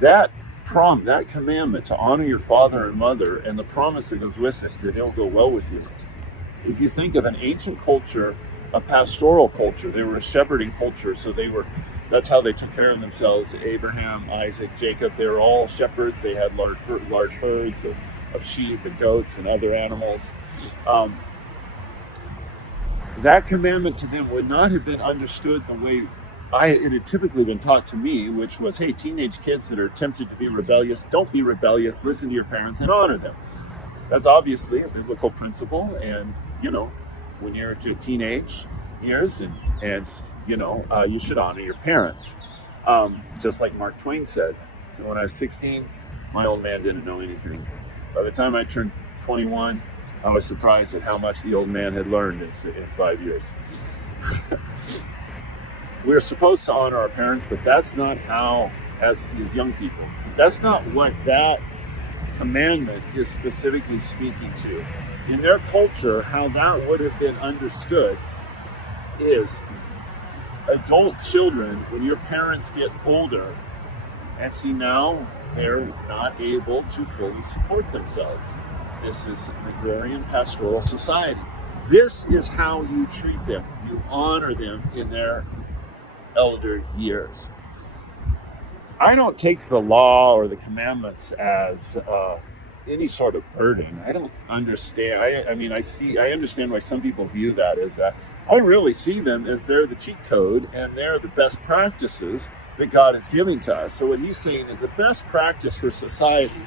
that that commandment to honor your father and mother, and the promise that goes with it, that it'll go well with you. If you think of an ancient culture, a pastoral culture, they were a shepherding culture, so that's how they took care of themselves. Abraham, Isaac, Jacob, they were all shepherds. They had large herds of sheep and goats and other animals. That commandment to them would not have been understood the way it had typically been taught to me, which was, hey, teenage kids that are tempted to be rebellious, don't be rebellious, listen to your parents and honor them. That's obviously a biblical principle, and when you're at your teenage years, and you should honor your parents, just like Mark Twain said. So when I was 16, my old man didn't know anything. By the time I turned 21, I was surprised at how much the old man had learned in 5 years. We're supposed to honor our parents, but that's not how, as young people, that's not what that commandment is specifically speaking to. In their culture, how that would have been understood is adult children, when your parents get older, and see now they're not able to fully support themselves. This is an agrarian pastoral society. This is how you treat them. You honor them in their elder years. I don't take the law or the commandments as any sort of burden. I don't understand. I understand why some people view that as that. I really see them as they're the cheat code, and they're the best practices that God is giving to us. So what he's saying is the best practice for society,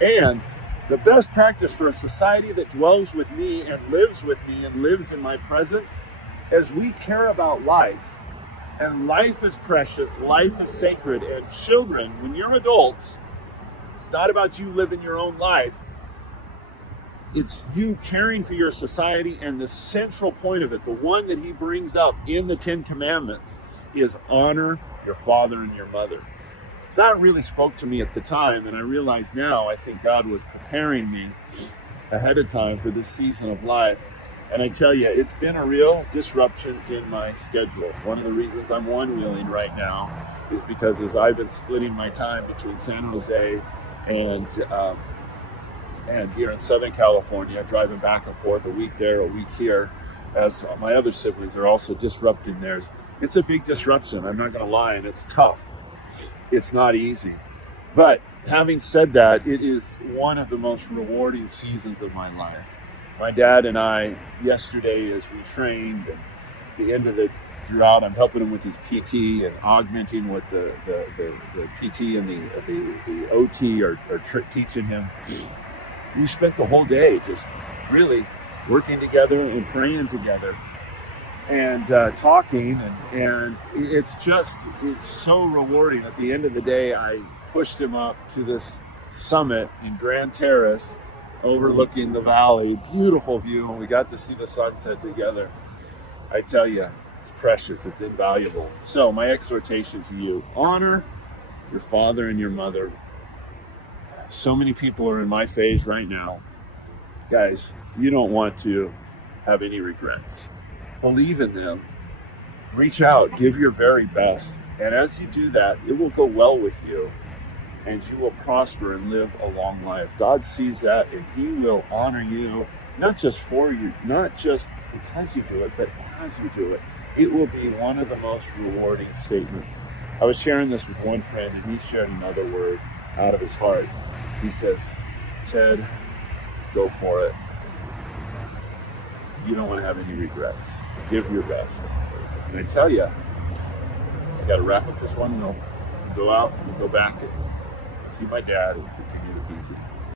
and the best practice for a society that dwells with me and lives in my presence, as we care about life. And life is precious, life is sacred, and children, when you're adults, it's not about you living your own life. It's you caring for your society, and the central point of it, the one that he brings up in the 10 Commandments, is honor your father and your mother. That really spoke to me at the time, and I realize now, I think God was preparing me ahead of time for this season of life. And I tell you, it's been a real disruption in my schedule. One of the reasons I'm one-wheeling right now is because as I've been splitting my time between San Jose and here in Southern California, driving back and forth a week there, a week here, as my other siblings are also disrupting theirs. It's a big disruption, I'm not going to lie, and it's tough. It's not easy. But having said that, it is one of the most rewarding seasons of my life. My dad and I, yesterday, as we trained, and at the end of the drought, I'm helping him with his PT and augmenting what the PT and the OT are teaching him. We spent the whole day just really working together and praying together and talking, and it's so rewarding. At the end of the day, I pushed him up to this summit in Grand Terrace, overlooking the valley, beautiful view, and we got to see the sunset together. I tell you, it's precious, it's invaluable. So my exhortation to you, honor your father and your mother. So many people are in my phase right now. Guys, you don't want to have any regrets. Believe in them, reach out, give your very best, and as you do that, it will go well with you, and you will prosper and live a long life. God sees that, and he will honor you, not just for you, not just because you do it, but as you do it. It will be one of the most rewarding statements. I was sharing this with one friend, and he shared another word out of his heart. He says, Ted, go for it. You don't want to have any regrets. Give your best. And I tell you, I got to wrap up this one. We'll go out, we'll go back and see my dad and continue the PT.